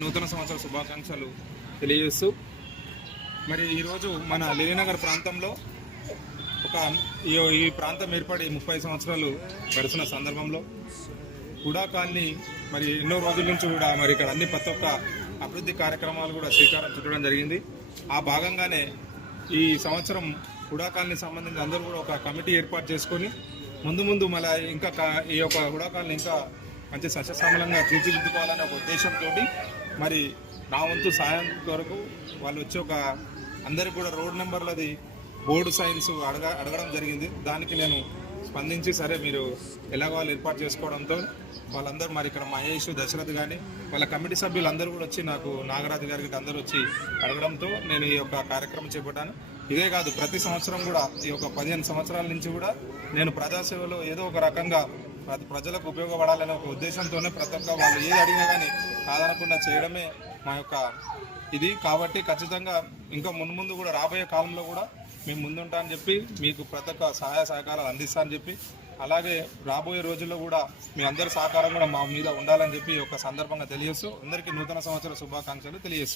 నూతన సంవత్సర శుభాకాంక్షలు తెలియజేస్తూ మరి ఈరోజు మన లేనగర్ ప్రాంతంలో ఒక ఈ ఈ ప్రాంతం ఏర్పడి ముప్పై సంవత్సరాలు గడిచిన సందర్భంలో కూడా కాలనీ మరి ఎన్నో రోజుల నుంచి కూడా మరి ఇక్కడ అన్ని ప్రతి ఒక్క అభివృద్ధి కార్యక్రమాలు కూడా శ్రీకారం చుట్టడం జరిగింది. ఆ భాగంగానే ఈ సంవత్సరం హుడా కాలనీ సంబంధించి అందరూ కూడా ఒక కమిటీ ఏర్పాటు చేసుకొని ముందు ముందు మళ్ళీ ఇంకా కా- ఈ యొక్క హుడా కాలనీ ఇంకా మంచి సస్యశ్యామలంగా తీర్చిదిద్దుకోవాలనే ఒక ఉద్దేశంతో మరి నా వంతు సాయం కొరకు వాళ్ళు వచ్చి ఒక అందరికి కూడా రోడ్ నెంబర్లది బోర్డు సైన్స్ అడగ అడగడం జరిగింది. దానికి నేను స్పందించి సరే మీరు ఎలాగో వాళ్ళు ఏర్పాటు చేసుకోవడంతో వాళ్ళందరూ మరి ఇక్కడ మహేష్ దశరథ్ కానీ వాళ్ళ కమిటీ సభ్యులు అందరూ కూడా వచ్చి నాకు నాగరాజు గారికి అందరూ వచ్చి అడగడంతో నేను ఈ యొక్క కార్యక్రమం చేపట్టాను. ఇదే కాదు ప్రతి సంవత్సరం కూడా ఈ యొక్క పదిహేను సంవత్సరాల నుంచి కూడా నేను ప్రజాసేవలో ఏదో ఒక రకంగా ప్రతి ప్రజలకు ఉపయోగపడాలనే ఒక ఉద్దేశంతోనే ప్రతి ఒక్క వాళ్ళు ఏది అడిగినా కానీ కాదనకుండా చేయడమే మా యొక్క ఇది. కాబట్టి ఖచ్చితంగా ఇంకా ముందు ముందు కూడా రాబోయే కాలంలో కూడా మేము ముందుంటా అని చెప్పి మీకు ప్రతి ఒక్క సహాయ సహకారాలు అందిస్తా అని చెప్పి అలాగే రాబోయే రోజుల్లో కూడా మీ అందరి సహకారం కూడా మా మీద ఉండాలని చెప్పి ఒక సందర్భంగా తెలియజేస్తూ అందరికీ నూతన సంవత్సర శుభాకాంక్షలు తెలియజేస్తున్నాను